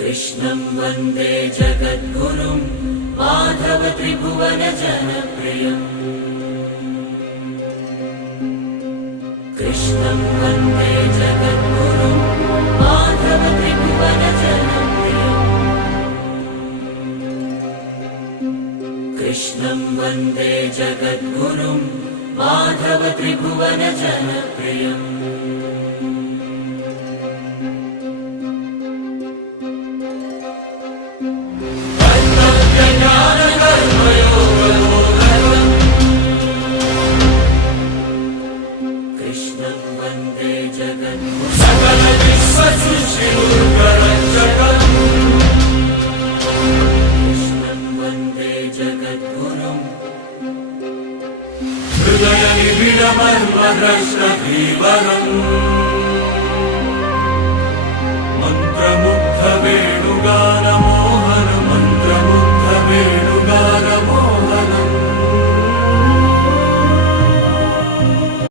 कृष्णं वन्दे जगद्गुरुं माधव त्रिभुवन जनप्रियम् कृष्णं वन्दे जगद्गुरुं माधव त्रिभुवन जनप्रियम् कृष्णं वन्दे जगद्गुरुं माधव त्रिभुवन जनप्रियम्